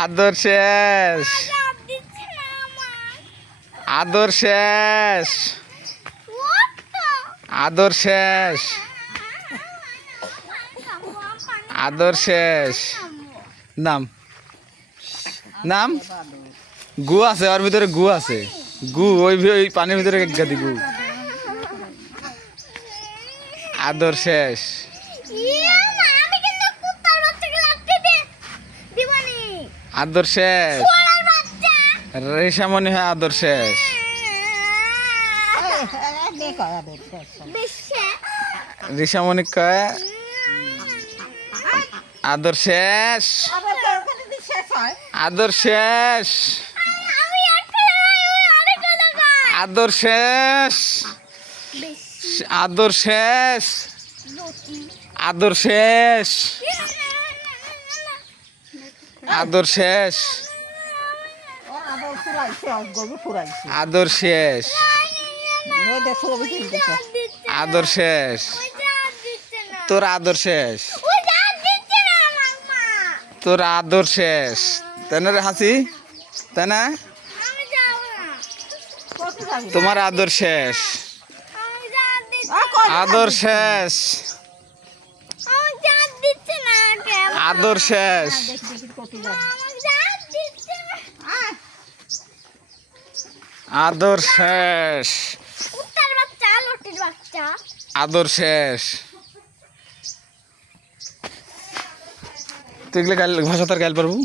আদর শেষ, আদর শেষ, আদর শেষ, আদর শেষ। নাম নাম গু আছে, ওর ভিতরে গু আছে, গু ওই ওই পানির ভিতরে এক গাদি গু। আদর শেষ, আদর শেষ। রেশা মনে হয় আদর শেষ। ঋষামণি কয় আদর শেষ, আদর শেষ, আদর শেষ, আদর শেষ, আদর শেষ, আদর শেষ, আদর শেষ, আদর শেষ। তোর আদর শেষ, তোর আদর শেষ। তাই না রে হাসি, তাই না? তোমার আদর শেষ, আদর শেষ, আদর শেষ, আদর শেষ, আদর শেষ। তুই এগুলো ভাষা তার গাইল পারবো?